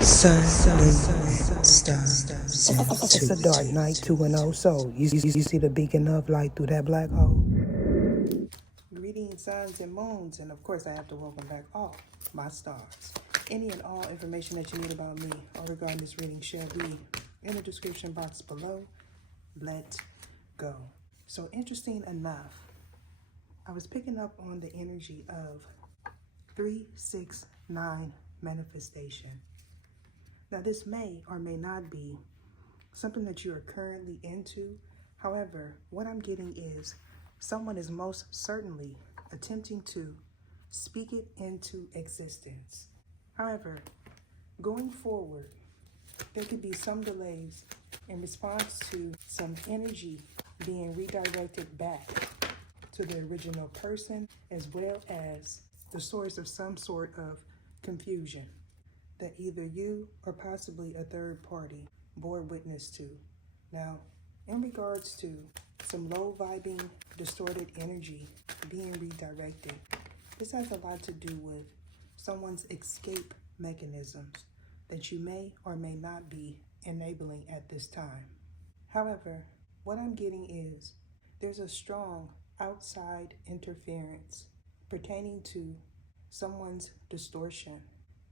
Sun, moon, stars, It's a dark night, 2-0. So, you see the beacon of light through that black hole? Greetings, suns and moons, and of course, I have to welcome back all my stars. Any and all information that you need about me or regarding this reading shall be in the description box below. Let's go. So, interesting enough, I was picking up on the energy of 369 manifestation. Now, this may or may not be something that you are currently into. However, what I'm getting is someone is most certainly attempting to speak it into existence. However, going forward, there could be some delays in response to some energy being redirected back to the original person, as well as the source of some sort of confusion that either you or possibly a third party bore witness to. Now, in regards to some low vibing, distorted energy being redirected, this has a lot to do with someone's escape mechanisms that you may or may not be enabling at this time. However, what I'm getting is there's a strong outside interference pertaining to someone's distortion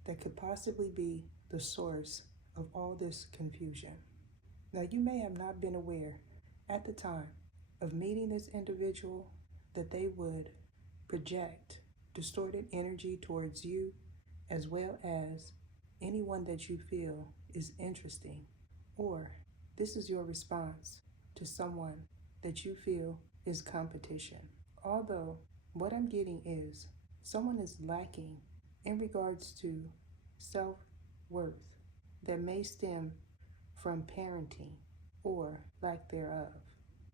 that could possibly be the source of all this confusion. Now, you may have not been aware at the time of meeting this individual that they would project distorted energy towards you, as well as anyone that you feel is interesting, or this is your response to someone that you feel is competition. Although what I'm getting is someone is lacking in regards to self-worth that may stem from parenting or lack thereof.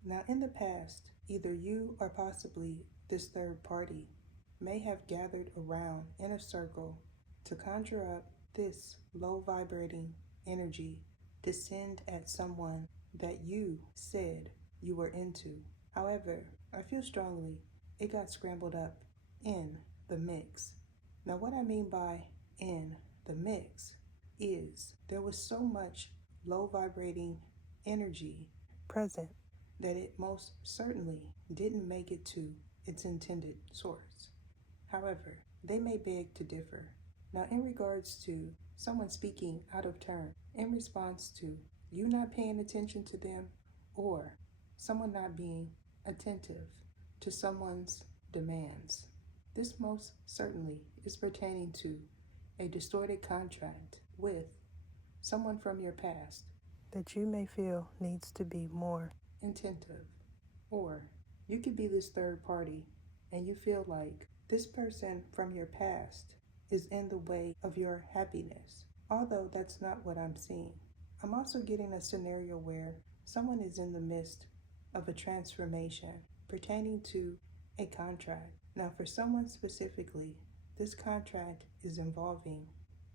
Now, in the past, either you or possibly this third party may have gathered around in a circle to conjure up this low vibrating energy to send at someone that you said you were into. However, I feel strongly it got scrambled up in the mix. Now, what I mean by in the mix is there was so much low vibrating energy present that it most certainly didn't make it to its intended source. However, they may beg to differ. Now, in regards to someone speaking out of turn in response to you not paying attention to them or someone not being attentive to someone's demands, this most certainly is pertaining to a distorted contract with someone from your past that you may feel needs to be more attentive. Or you could be this third party and you feel like this person from your past is in the way of your happiness. Although that's not what I'm seeing. I'm also getting a scenario where someone is in the midst of a transformation pertaining to a contract. Now, for someone specifically, this contract is involving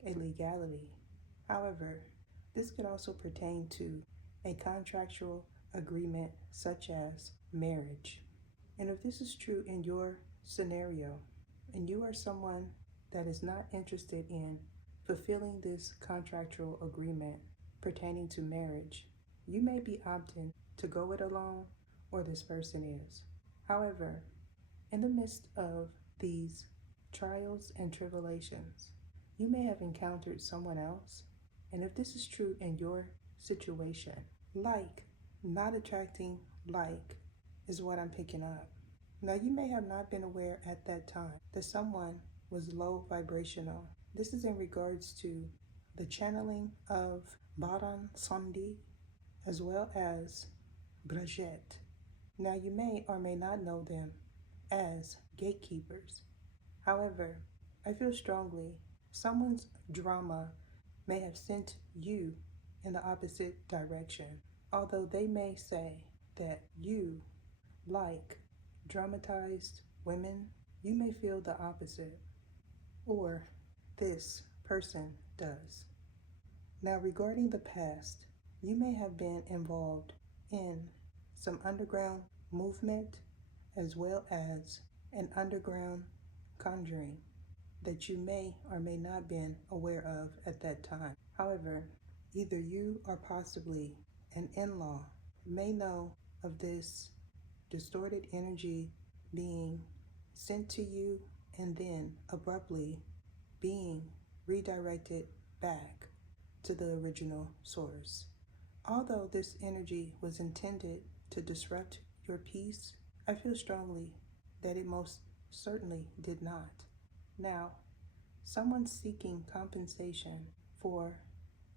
a legality. However, this could also pertain to a contractual agreement such as marriage. And if this is true in your scenario, and you are someone that is not interested in fulfilling this contractual agreement pertaining to marriage, you may be opting to go it alone, or this person is. However, in the midst of these trials and tribulations, you may have encountered someone else. And if this is true in your situation, like not attracting like is what I'm picking up. Now, you may have not been aware at that time that someone was low vibrational. This is in regards to the channeling of Baran Sandi as well as Brajet. Now, you may or may not know them as gatekeepers. However, I feel strongly someone's drama may have sent you in the opposite direction. Although they may say that you like dramatized women, you may feel the opposite, or this person does. Now, regarding the past, you may have been involved in some underground movement as well as an underground conjuring. that you may or may not been aware of at that time. However, either you or possibly an in-law may know of this distorted energy being sent to you and then abruptly being redirected back to the original source. Although this energy was intended to disrupt your peace, I feel strongly that it most certainly did not. Now, someone seeking compensation for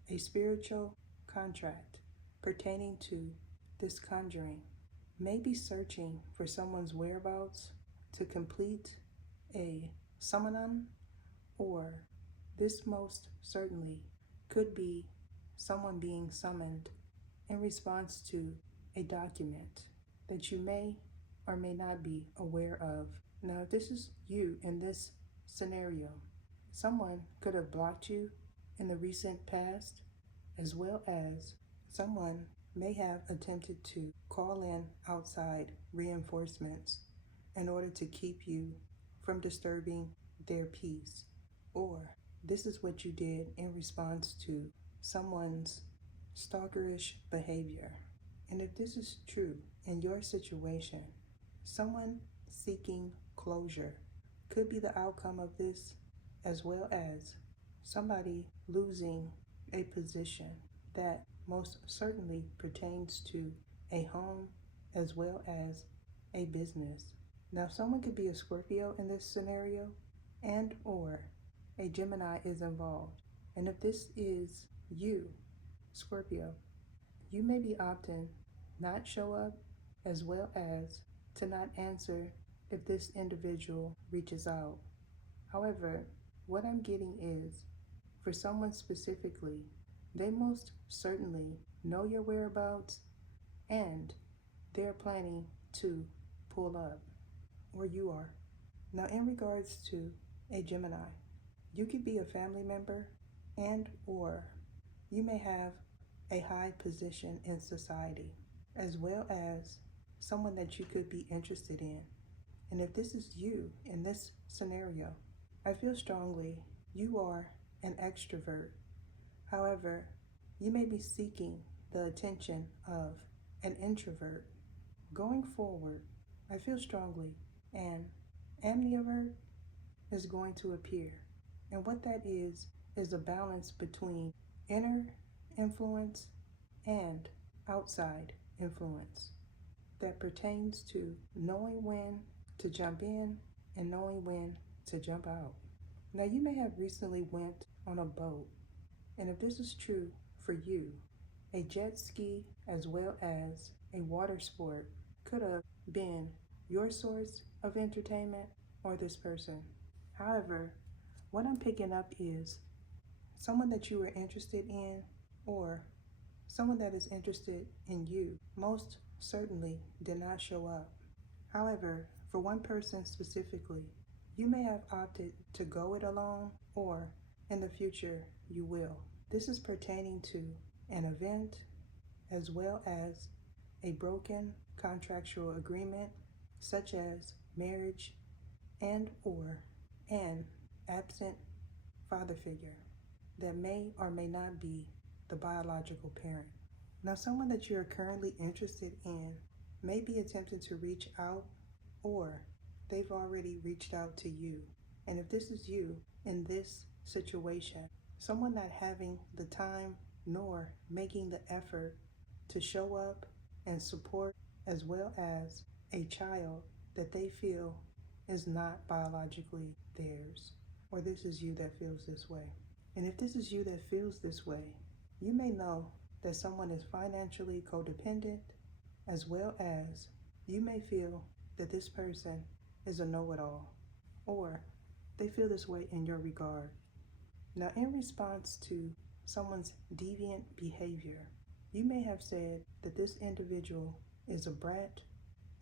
a spiritual contract pertaining to this conjuring may be searching for someone's whereabouts to complete a summonon, or this most certainly could be someone being summoned in response to a document that you may or may not be aware of. Now, if this is you in this scenario, someone could have blocked you in the recent past, as well as someone may have attempted to call in outside reinforcements in order to keep you from disturbing their peace. Or this is what you did in response to someone's stalkerish behavior. And if this is true in your situation, someone seeking closure could be the outcome of this, as well as somebody losing a position that most certainly pertains to a home as well as a business. Now, someone could be a Scorpio in this scenario, and or a Gemini is involved. And if this is you, Scorpio, you may be opting not show up, as well as to not answer if this individual reaches out. However, what I'm getting is, for someone specifically, they most certainly know your whereabouts and they're planning to pull up, or you are. Now, in regards to a Gemini, you could be a family member and or you may have a high position in society, as well as someone that you could be interested in. And if this is you in this scenario, I feel strongly you are an extrovert. However, you may be seeking the attention of an introvert. Going forward, I feel strongly an ambivert is going to appear. And what that is a balance between inner influence and outside influence that pertains to knowing when to jump in and knowing when to jump out. Now, you may have recently went on a boat, and if this is true for you, a jet ski as well as a water sport could have been your source of entertainment or this person. However, what I'm picking up is someone that you were interested in or someone that is interested in you most certainly did not show up. However, for one person specifically, you may have opted to go it alone, or in the future you will. This is pertaining to an event as well as a broken contractual agreement such as marriage and or an absent father figure that may or may not be the biological parent. Now, someone that you're currently interested in may be attempting to reach out, or they've already reached out to you. And if this is you in this situation, someone not having the time nor making the effort to show up and support, as well as a child that they feel is not biologically theirs, or this is you that feels this way. And if this is you that feels this way, you may know that someone is financially codependent, as well as you may feel that this person is a know-it-all, or they feel this way in your regard. Now, in response to someone's deviant behavior, you may have said that this individual is a brat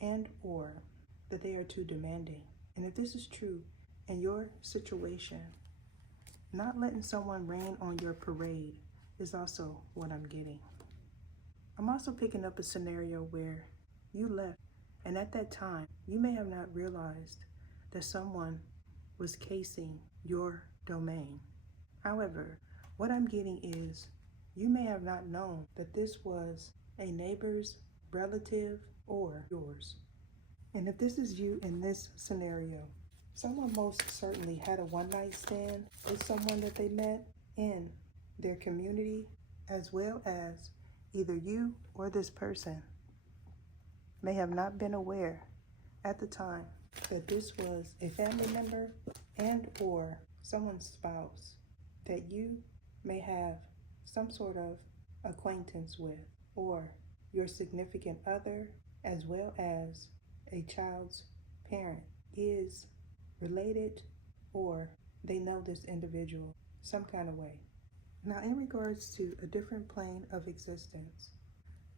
and or that they are too demanding. And if this is true in your situation, not letting someone rain on your parade is also what I'm getting. I'm also picking up a scenario where you left, and at that time, you may have not realized that someone was casing your domain. However, what I'm getting is you may have not known that this was a neighbor's, relative, or yours. And if this is you in this scenario, someone most certainly had a one-night stand with someone that they met in their community, as well as either you or this person may have not been aware at the time that this was a family member and or someone's spouse that you may have some sort of acquaintance with, or your significant other, as well as a child's parent is related, or they know this individual some kind of way. Now, in regards to a different plane of existence,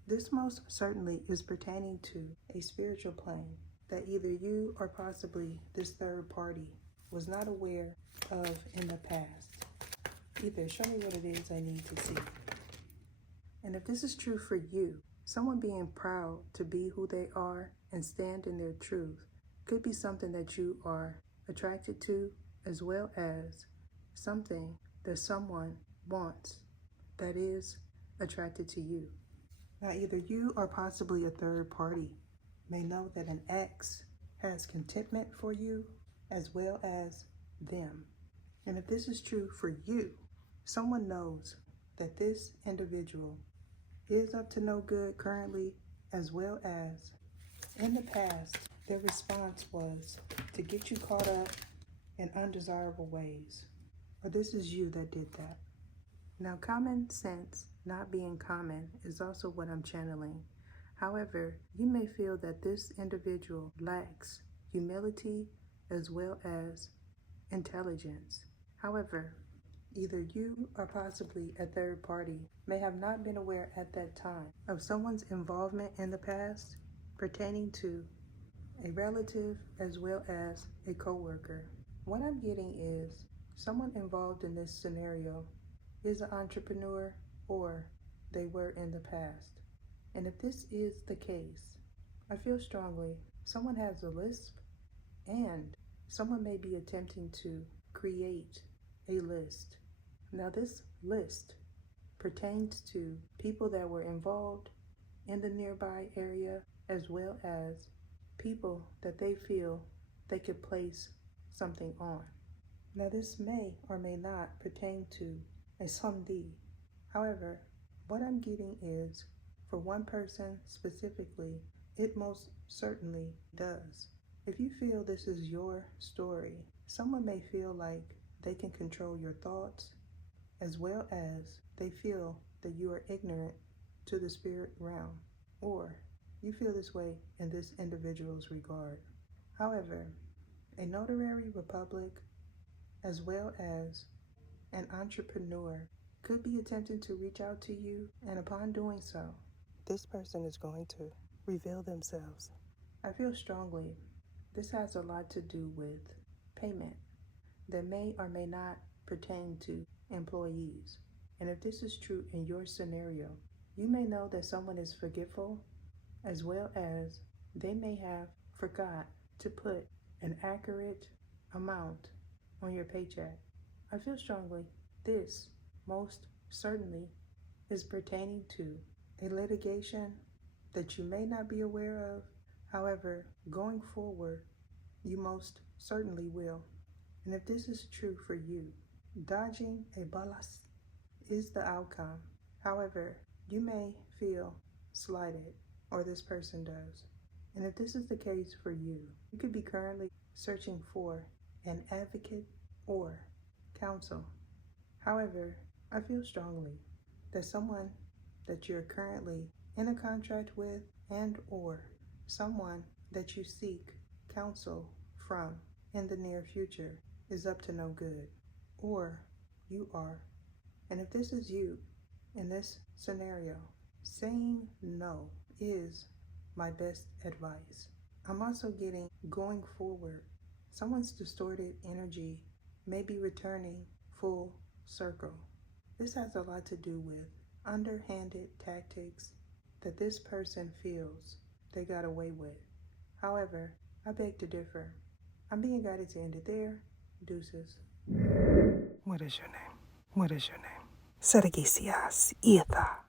this most certainly is pertaining to a spiritual plane that either you or possibly this third party was not aware of in the past. Either show me what it is I need to see. And if this is true for you, someone being proud to be who they are and stand in their truth could be something that you are attracted to, as well as something that someone wants that is attracted to you. Now, either you or possibly a third party may know that an ex has contentment for you, as well as them. And if this is true for you, someone knows that this individual is up to no good currently, as well as in the past, their response was to get you caught up in undesirable ways. Or this is you that did that. Now, common sense not being common is also what I'm channeling. However, you may feel that this individual lacks humility as well as intelligence. However, either you or possibly a third party may have not been aware at that time of someone's involvement in the past pertaining to a relative as well as a coworker. What I'm getting is someone involved in this scenario is an entrepreneur, or they were in the past. And if this is the case, I feel strongly someone has a lisp, and someone may be attempting to create a list. Now, this list pertains to people that were involved in the nearby area, as well as people that they feel they could place something on. Now, this may or may not pertain to a samedi. However, what I'm getting is, for one person specifically, it most certainly does. If you feel this is your story, someone may feel like they can control your thoughts, as well as they feel that you are ignorant to the spirit realm, or you feel this way in this individual's regard. However, a notary republic, as well as an entrepreneur, could be attempting to reach out to you, and upon doing so, this person is going to reveal themselves. I feel strongly this has a lot to do with payment that may or may not pertain to employees. And if this is true in your scenario, you may know that someone is forgetful, as well as they may have forgot to put an accurate amount on your paycheck. I feel strongly this most certainly is pertaining to a litigation that you may not be aware of. However, going forward, you most certainly will. And if this is true for you, dodging a balas is the outcome. However, you may feel slighted, or this person does. And if this is the case for you, you could be currently searching for an advocate or counsel. However, I feel strongly that someone that you're currently in a contract with, and or someone that you seek counsel from in the near future, is up to no good, or you are. And if this is you in this scenario, saying no is my best advice. I'm also getting, going forward, someone's distorted energy may be returning full circle. This has a lot to do with underhanded tactics that this person feels they got away with. However, I beg to differ. I'm being guided to end it there. Deuces. What is your name? What is your name? Sergisias Etha.